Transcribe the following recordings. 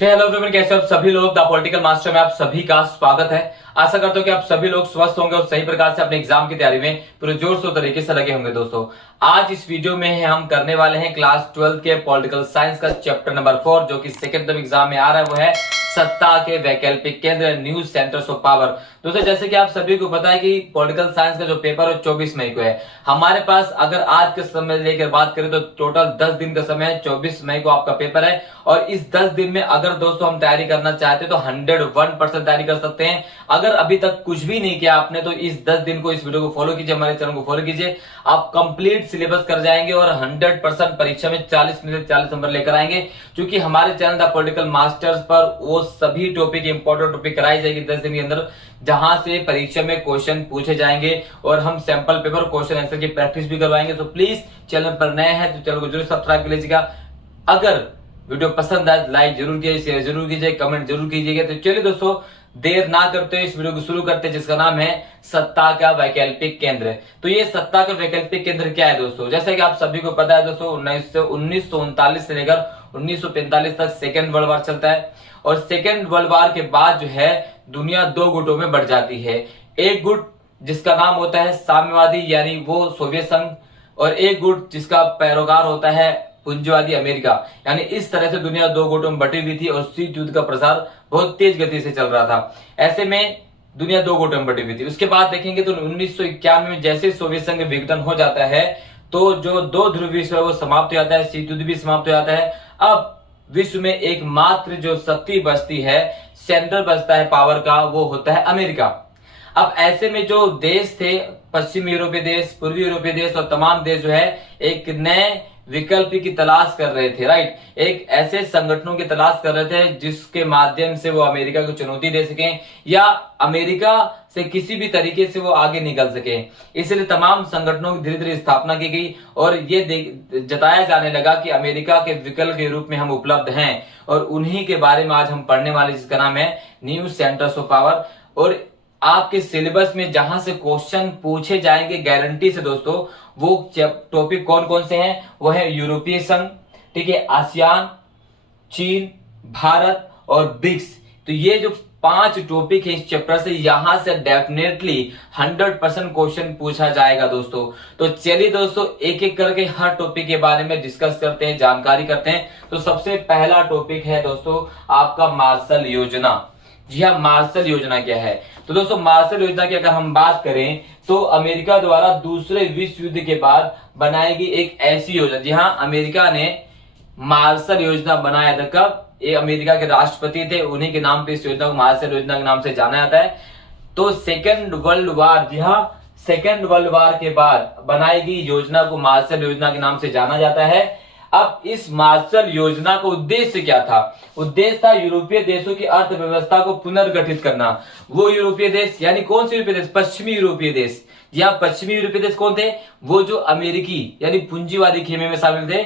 Hello everyone, कैसे हो आप सभी लोग। द पॉलिटिकल मास्टर में आप सभी का स्वागत है। आशा करता हूं कि आप सभी लोग स्वस्थ होंगे और सही प्रकार से अपने एग्जाम की तैयारी में पूरे जोर शोर तरीके से लगे होंगे। दोस्तों, आज इस वीडियो में हम करने वाले हैं क्लास 12 के पॉलिटिकल साइंस का चैप्टर नंबर 4, जो कि सेकंड टर्म एग्जाम में आ रहा है। वो है सत्ता के वैकल्पिक केंद्र, न्यूज सेंटर्स ऑफ पावर। दोस्तों, जैसे कि आप सभी को पता है कि पॉलिटिकल साइंस का जो पेपर है 24 मई को है। हमारे पास अगर आज के समय लेकर बात करें तो टोटल 10 दिन का समय है। 24 मई को आपका पेपर है और इस 10 दिन में अगर दोस्तों हम तैयारी करना चाहते हैं तो 101% तैयारी कर सकते हैं। अगर अभी तक कुछ भी नहीं किया आपने तो इस 10 दिन को, इस वीडियो को फॉलो कीजिए, हमारे चैनल को फॉलो कीजिए। आप कंप्लीट सिलेबस कर जाएंगे और 100% परीक्षा में 40 में से 40 नंबर लेकर आएंगे। क्योंकि हमारे चैनल द पॉलिटिकल मास्टर्स पर वो सभी टॉपिक, इंपॉर्टेंट टॉपिक कराई जाएगी 10 दिन के अंदर, जहां से परीक्षा में क्वेश्चन पूछे जाएंगे और हम सैंपल पेपर, क्वेश्चन आंसर की प्रैक्टिस भी करवाएंगे। तो प्लीज चैनल पर नए हैं तो चैनल को जरूर सब्सक्राइब कर लीजिएगा। अगर वीडियो पसंद आए लाइक जरूर कीजिए, शेयर जरूर कीजिए, कमेंट जरूर कीजिएगा। तो चलिए दोस्तों, देर ना करते हुए इस वीडियो को शुरू करते हैं, जिसका नाम है सत्ता का वैकल्पिक केंद्र। तो ये सत्ता का वैकल्पिक केंद्र क्या है दोस्तों? जैसा कि आप सभी को पता है दोस्तों, 1939 से लेकर 1945 तक सेकेंड वर्ल्ड वार चलता है और सेकेंड वर्ल्ड वार के बाद जो है दुनिया दो गुटों में बढ़ जाती है। एक गुट जिसका नाम होता है साम्यवादी यानी वो सोवियत संघ, और एक गुट जिसका पैरोकार होता है पूंजीवादी अमेरिका। यानी इस तरह से दुनिया दो गुटों में बटी हुई थी और शीत युद्ध का प्रसार बहुत तेज गति से चल रहा था। ऐसे में दुनिया दो गुटों में बटी हुई थी। उसके बाद देखेंगे तो 1991 में जैसे सोवियत संघ विघटन हो जाता है तो जो दो ध्रुव विश्व है वो समाप्त हो जाता है, शीत युद्ध भी समाप्त हो जाता है। अब विश्व में एकमात्र जो शक्ति बचती है, सेंटर बचता है पावर का, वो होता है अमेरिका। अब ऐसे में जो देश थे, पश्चिमी यूरोपीय देश, पूर्वी यूरोपीय देश और तमाम देश जो है एक नए विकल्प की तलाश कर रहे थे, राइट। एक ऐसे संगठनों की तलाश कर रहे थे जिसके माध्यम से वो अमेरिका को चुनौती दे सकें या अमेरिका से किसी भी तरीके से वो आगे निकल सके। इसलिए तमाम संगठनों की धीरे धीरे स्थापना की गई और ये जताया जाने लगा कि अमेरिका के विकल्प के रूप में हम उपलब्ध हैं और उन्हीं के बारे में आज हम पढ़ने वाले, जिसका नाम है न्यूज सेंटर्स ऑफ पावर। और आपके सिलेबस में जहां से क्वेश्चन पूछे जाएंगे गारंटी से दोस्तों, वो टॉपिक कौन कौन से हैं? वो है यूरोपीय संघ, ठीक है, आसियान, चीन, भारत और ब्रिक्स। तो ये जो 5 टॉपिक है इस चैप्टर से, यहां से डेफिनेटली 100% क्वेश्चन पूछा जाएगा दोस्तों। तो चलिए दोस्तों, एक एक करके हर टॉपिक के बारे में डिस्कस करते हैं, जानकारी करते हैं। तो सबसे पहला टॉपिक है दोस्तों आपका मार्शल योजना। जी हाँ, मार्शल योजना क्या है? तो दोस्तों, मार्शल योजना की अगर हम बात करें तो अमेरिका द्वारा दूसरे विश्व युद्ध के बाद बनाई गई एक ऐसी योजना। जी हाँ, अमेरिका ने मार्शल योजना बनाया था। कब? ये अमेरिका के राष्ट्रपति थे, उन्हीं के नाम पे इस योजना को मार्शल योजना के नाम से जाना जाता है। तो सेकेंड वर्ल्ड वार, जी हाँ, सेकेंड वर्ल्ड वार के बाद बनाई गई योजना को मार्शल योजना के नाम से जाना जाता है। अब इस मार्शल योजना का उद्देश्य क्या था? उद्देश्य था यूरोपीय देशों की अर्थव्यवस्था को पुनर्गठित करना। वो यूरोपीय देश यानी कौन से यूरोपीय देश? पश्चिमी यूरोपीय देश। या पश्चिमी यूरोपीय देश कौन थे? वो जो अमेरिकी यानी पूंजीवादी खेमे में शामिल थे।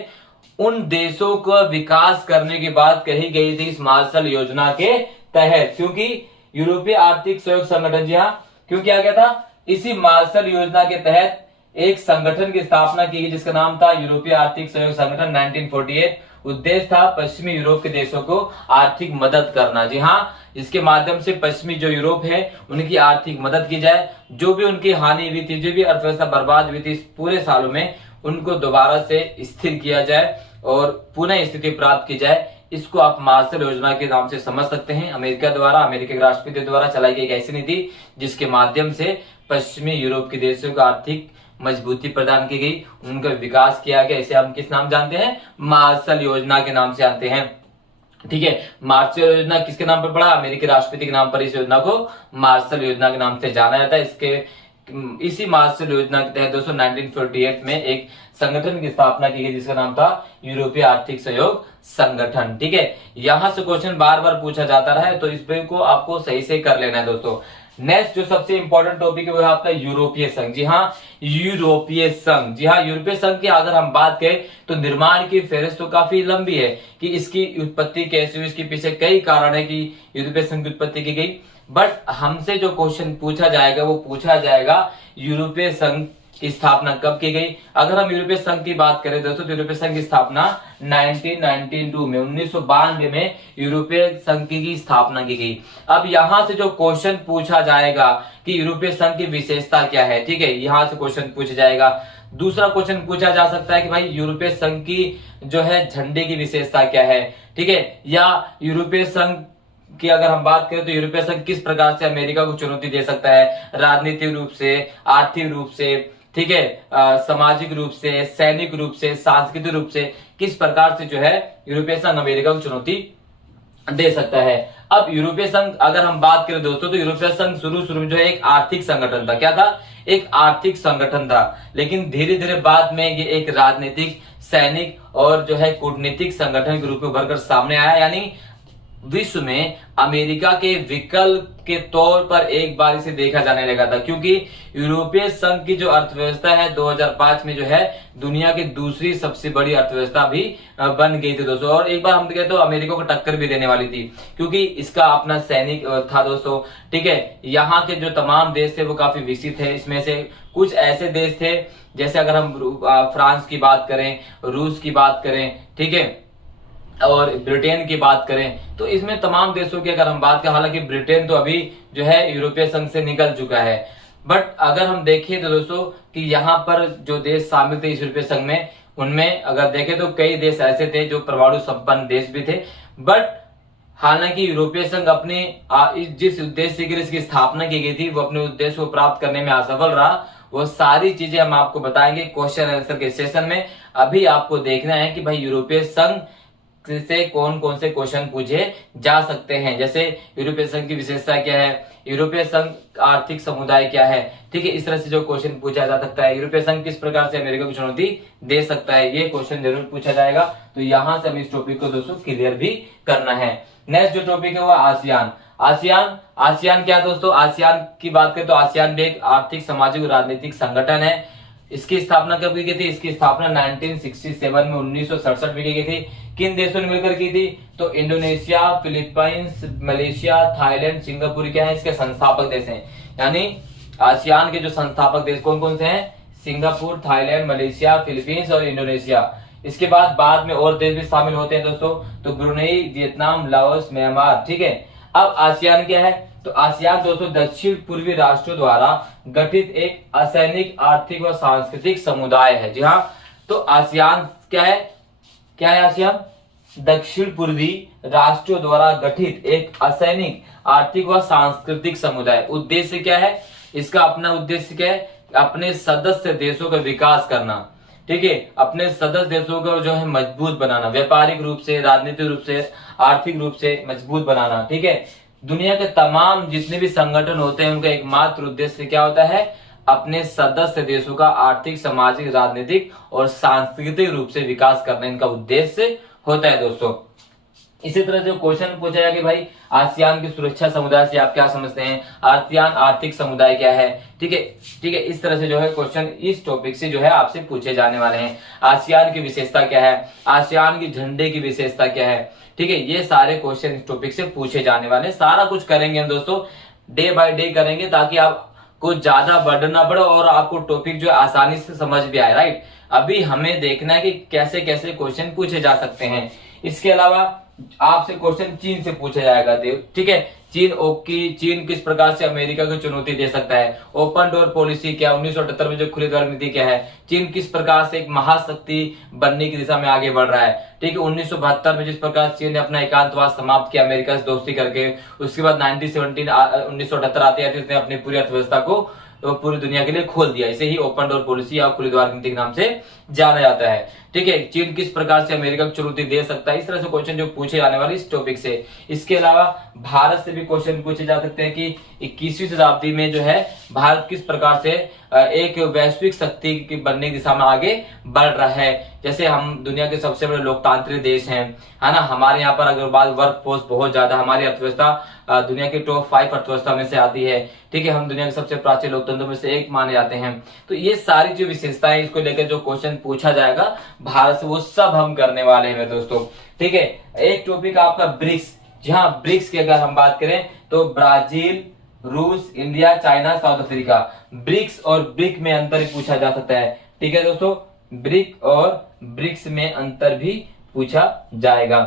उन देशों का विकास करने की बात कही गई थी इस मार्शल योजना के तहत। क्योंकि यूरोपीय आर्थिक सहयोग संगठन, जी हाँ, क्यों किया गया था? इसी मार्शल योजना के तहत एक संगठन की स्थापना की गई जिसका नाम था यूरोपीय आर्थिक सहयोग संगठन 1948। उद्देश्य था पश्चिमी यूरोप के देशों को आर्थिक मदद करना। जी हाँ, इसके माध्यम से पश्चिमी जो यूरोप है उनकी आर्थिक मदद की जाए। जो भी उनकी हानि हुई थी, जो भी अर्थव्यवस्था बर्बाद हुई थी इस पूरे सालों में, उनको दोबारा से स्थिर किया जाए और पुनः स्थिति प्राप्त की जाए। इसको आप मार्शल योजना के नाम से समझ सकते हैं। अमेरिका द्वारा, अमेरिका के राष्ट्रपति द्वारा चलाई गई एक ऐसी नीति जिसके माध्यम से पश्चिमी यूरोप के देशों को आर्थिक मजबूती प्रदान की गई, उनका विकास किया गया। इसे हम किस नाम जानते हैं? मार्शल योजना के नाम से जानते हैं, ठीक है। मार्शल योजना किसके नाम पर पड़ा? अमेरिकी राष्ट्रपति के नाम पर इस योजना को मार्शल योजना के नाम से जाना जाता है। इसी मार्शल योजना के तहत दोस्तों 1948 में एक संगठन की स्थापना की गई जिसका नाम था यूरोपीय आर्थिक सहयोग संगठन, ठीक है। यहां से क्वेश्चन बार बार पूछा जाता रहा है तो इस पे को आपको सही से कर लेना है दोस्तों। नेक्स्ट जो सबसे इंपॉर्टेंट टॉपिक है वो है आपका यूरोपीय संघ। जी हाँ, यूरोपीय संघ। जी हाँ, यूरोपीय संघ की अगर हम बात करें तो निर्माण की फेहरिस्त तो काफी लंबी है कि इसकी उत्पत्ति कैसे हुई। इसके पीछे कई कारण है कि यूरोपीय संघ की उत्पत्ति की गई। बट हमसे जो क्वेश्चन पूछा जाएगा वो पूछा जाएगा यूरोपीय संघ की स्थापना कब की गई? अगर हम यूरोपीय संघ की बात करें दोस्तों, तो यूरोपीय संघ की स्थापना 1992 में 1992 में यूरोपीय संघ की स्थापना की गई। अब यहां से जो क्वेश्चन पूछा जाएगा कि यूरोपीय संघ की विशेषता क्या है, ठीक है, यहां से क्वेश्चन पूछा जाएगा। दूसरा क्वेश्चन पूछा जा सकता है कि भाई यूरोपीय संघ की जो है झंडे की विशेषता क्या है, ठीक है, या यूरोपीय संघ की अगर हम बात करें तो यूरोपीय संघ किस प्रकार से अमेरिका को चुनौती दे सकता है, राजनीतिक रूप से, आर्थिक रूप से, ठीक है, सामाजिक रूप से, सैनिक रूप से, सांस्कृतिक रूप से, किस प्रकार से जो है यूरोपीय संघ अमेरिका को चुनौती दे सकता है। अब यूरोपीय संघ अगर हम बात करें दोस्तों, तो यूरोपीय संघ शुरू में जो है एक आर्थिक संगठन था। क्या था? एक आर्थिक संगठन था, लेकिन धीरे धीरे बाद में ये एक राजनीतिक, सैनिक और जो है कूटनीतिक संगठन के रूप में उभर कर सामने आया। यानी विश्व में अमेरिका के विकल्प के तौर पर एक बार इसे देखा जाने लगा था, क्योंकि यूरोपीय संघ की जो अर्थव्यवस्था है 2005 में जो है दुनिया की दूसरी सबसे बड़ी अर्थव्यवस्था भी बन गई थी दोस्तों। और एक बार हम कहें तो अमेरिका को टक्कर भी देने वाली थी, क्योंकि इसका अपना सैनिक था दोस्तों, ठीक है। यहाँ के जो तमाम देश थे वो काफी विकसित थे। इसमें से कुछ ऐसे देश थे, जैसे अगर हम फ्रांस की बात करें, रूस की बात करें, ठीक है, और ब्रिटेन की बात करें, तो इसमें तमाम देशों की अगर हम बात करें, हालांकि ब्रिटेन तो अभी जो है यूरोपीय संघ से निकल चुका है, बट अगर हम देखें तो दोस्तों कि यहाँ पर जो देश शामिल थे इस यूरोपीय संघ में, उनमें अगर देखें तो कई देश ऐसे थे जो परमाणु संपन्न देश भी थे। बट हालांकि यूरोपीय संघ अपने जिस उद्देश्य के लिए इसकी स्थापना की गई थी, वो अपने उद्देश्य को प्राप्त करने में असफल रहा। वो सारी चीजें हम आपको बताएंगे क्वेश्चन आंसर के सेशन में। अभी आपको देखना है कि भाई यूरोपीय संघ से कौन कौन से क्वेश्चन पूछे जा सकते हैं। जैसे यूरोपीय संघ की विशेषता क्या है, यूरोपीय संघ आर्थिक समुदाय क्या है, ठीक है, इस तरह से जो क्वेश्चन पूछा जा सकता है। यूरोपीय संघ किस प्रकार से अमेरिका को चुनौती दे सकता है, ये क्वेश्चन जरूर पूछा जाएगा। तो यहां से हम इस टॉपिक को दोस्तों क्लियर भी करना है। नेक्स्ट जो टॉपिक है वो आसियान। आसियान क्या दोस्तों? आसियान की बात करें तो आसियान भी एक आर्थिक, सामाजिक और राजनीतिक संगठन है। इसकी स्थापना कब की गई थी? इसकी स्थापना 1967 में 1967 में की गई थी। किन देशों ने मिलकर की थी? तो Indonesia, Philippines, Malaysia, Thailand, Singapore क्या है इसके संस्थापक देश हैं। यानी आसियान के जो संस्थापक देश कौन कौन से हैं? सिंगापुर, थाईलैंड, मलेशिया, फिलीपींस और इंडोनेशिया। इसके बाद में और देश भी शामिल होते हैं दोस्तों, तो ब्रुनेई, वियतनाम, लाओस, म्यांमार, ठीक है। अब आसियान क्या है? तो आसियान दोस्तों दक्षिण पूर्वी राष्ट्रों द्वारा गठित एक असैनिक, आर्थिक व सांस्कृतिक समुदाय है। जी हाँ, तो आसियान क्या है? क्या है आसियान? दक्षिण पूर्वी राष्ट्रों द्वारा गठित एक असैनिक, आर्थिक व सांस्कृतिक समुदाय। उद्देश्य क्या है इसका? अपना उद्देश्य क्या है? अपने सदस्य देशों का विकास करना, ठीक है, अपने सदस्य देशों को जो है मजबूत बनाना, व्यापारिक रूप से, राजनीतिक रूप से, आर्थिक रूप से मजबूत बनाना, ठीक है। दुनिया के तमाम जितने भी संगठन होते हैं उनका एकमात्र उद्देश्य क्या होता है? अपने सदस्य देशों का आर्थिक, सामाजिक, राजनीतिक और सांस्कृतिक रूप से विकास करना इनका उद्देश्य होता है दोस्तों। इसी तरह जो क्वेश्चन पूछा जाए कि भाई आसियान की सुरक्षा समुदाय से आप क्या समझते हैं, आसियान आर्थिक समुदाय क्या है, ठीक है, ठीक है। इस तरह से जो है क्वेश्चन इस टॉपिक से जो है आपसे पूछे जाने वाले हैं। आसियान की विशेषता क्या है, आसियान की झंडे की विशेषता क्या है, ठीक है, ये सारे क्वेश्चन इस टॉपिक से पूछे जाने वाले हैं। सारा कुछ करेंगे हम दोस्तों, डे बाय डे करेंगे, ताकि आपको ज्यादा बर्डन ना पड़े और आपको टॉपिक जो है आसानी से समझ भी आए, राइट। अभी हमें देखना है कि कैसे कैसे क्वेश्चन पूछे जा सकते हैं। इसके अलावा आपसे क्वेश्चन चीन से पूछा जाएगा, ठीक है। चीन किस प्रकार से अमेरिका को चुनौती दे सकता है, ओपन डोर पॉलिसी क्या, 1978 में जो खुले द्वार नीति क्या है, चीन किस प्रकार से एक महाशक्ति बनने की दिशा में आगे बढ़ रहा है, ठीक है। 1972 में जिस प्रकार चीन ने अपना एकांतवास समाप्त किया अमेरिका से दोस्ती करके, उसके बाद 1978 आते आते उसने अपनी पूरी अर्थव्यवस्था को पूरी दुनिया के लिए खोल दिया। इसे ही ओपन डोर पॉलिसी या खुले द्वार नीति के नाम से जाना जाता है, ठीक है। चीन किस प्रकार से अमेरिका को चुनौती दे सकता है, इस तरह से क्वेश्चन जो पूछे जाने वाले इस टॉपिक से। इसके अलावा भारत से भी क्वेश्चन पूछे जा सकते हैं कि 21वीं शताब्दी में जो है भारत किस प्रकार से एक वैश्विक शक्ति की बनने की दिशा में आगे बढ़ रहा है। जैसे हम दुनिया के सबसे बड़े लोकतांत्रिक देश हैं, है ना, हमारे यहाँ पर अगर बात वर्क फोर्स बहुत ज्यादा, हमारी अर्थव्यवस्था दुनिया की टॉप 5 अर्थव्यवस्था में से आती है, ठीक है। हम दुनिया के सबसे प्राचीन लोकतंत्रों में से एक माने जाते हैं। तो ये सारी जो विशेषताएं इसको लेकर जो क्वेश्चन पूछा जाएगा भारत से, वो सब हम करने वाले हैं दोस्तों, ठीक है। एक टॉपिक आपका ब्रिक्स। जी हाँ, ब्रिक्स की अगर हम बात करें तो ब्राजील, रूस, India, China, South Africa. BRICS और ब्रिक में अंतर भी पूछा जा सकता है। ठीक है दोस्तों, ब्रिक और ब्रिक्स में अंतर भी पूछा जाएगा।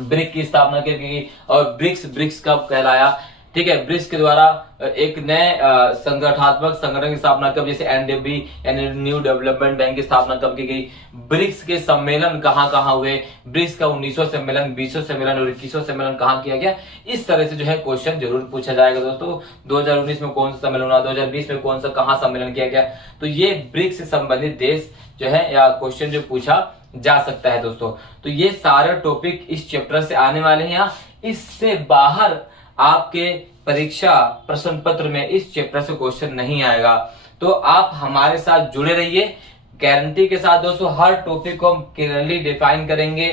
ब्रिक की स्थापना की गई और ब्रिक्स ब्रिक्स कब कहलाया। ठीक है, ब्रिक्स के द्वारा एक नए संगठनात्मक संगठन की स्थापना कब, जैसे एनडीबी यानी न्यू डेवलपमेंट बैंक की स्थापना कब की गई। ब्रिक्स के सम्मेलन कहां कहां हुए। ब्रिक्स का 19वां सम्मेलन, 20वां सम्मेलन और 21वां सम्मेलन कहां किया गया। इस तरह से जो है क्वेश्चन जरूर पूछा जाएगा दोस्तों। 2019 में कौन सा सम्मेलन हुआ, 2020 में कौन सा कहां सम्मेलन किया गया। तो ये ब्रिक्स से संबंधित देश जो है या क्वेश्चन जो पूछा जा सकता है दोस्तों। तो ये सारे टॉपिक इस चैप्टर से आने वाले हैं। इससे बाहर आपके परीक्षा प्रश्न पत्र में इस चैप्टर से क्वेश्चन नहीं आएगा। तो आप हमारे साथ जुड़े रहिए गारंटी के साथ दोस्तों। हर टॉपिक को हम क्लियरली डिफाइन करेंगे,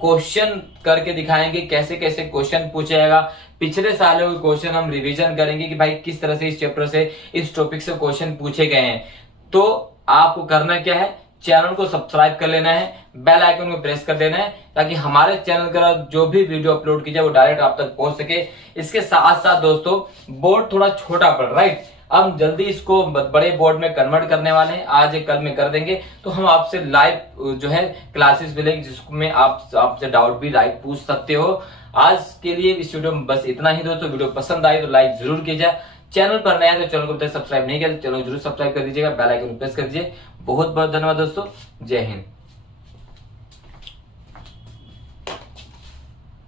क्वेश्चन करके दिखाएंगे कैसे कैसे क्वेश्चन पूछेगा। पिछले सालों के क्वेश्चन हम रिवीजन करेंगे कि भाई किस तरह से इस चैप्टर से, इस टॉपिक से क्वेश्चन पूछे गए हैं। तो आपको करना क्या है, चैनल को सब्सक्राइब कर लेना है, बेल आइकन को प्रेस कर देना है, ताकि हमारे चैनल का जो भी वीडियो अपलोड की जाए वो डायरेक्ट आप तक पहुंच सके। इसके साथ साथ दोस्तों बोर्ड थोड़ा छोटा पड़ रहा है, हम जल्दी इसको बड़े बोर्ड में कन्वर्ट करने वाले हैं, आज या कल में कर देंगे। तो हम आपसे लाइव जो है क्लासेस मिलेंगे, जिसमें आप आपसे डाउट भी लाइव पूछ सकते हो। आज के लिए इस वीडियो में बस इतना ही दोस्तों। वीडियो पसंद आई तो लाइक जरूर कीजिए। चैनल पर नया है तो चैनल को सब्सक्राइब नहीं किया तो चैनल जरूर सब्सक्राइब कर दीजिएगा, बेल आइकन प्रेस कर दीजिए। बहुत बहुत धन्यवाद दोस्तों। जय हिंद।